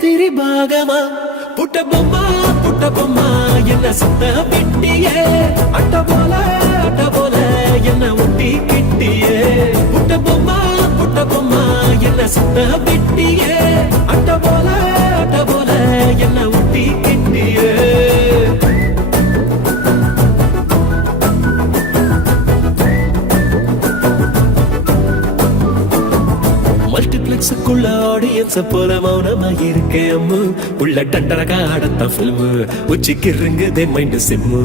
உதிரி பாகமா புட்ட பொம்மா என்ன சுத்த விட்டியே அட்ட போல என்ன ஒட்டி கிட்டியே புட்ட பொம்மா என்ன சுத்த விட்டியே அட்ட போல என்ன ஒட்டி கிட்டியே மல்டிப்ளெக்ஸுக்குள்ள ஆடியன்ஸ போல மௌனமா இருக்கேன் அம்மு உள்ள டண்டரகா ஆடத்தான் ஃபில்மு உச்சிக்கு இருங்குதே மைண்ட் சிம்மு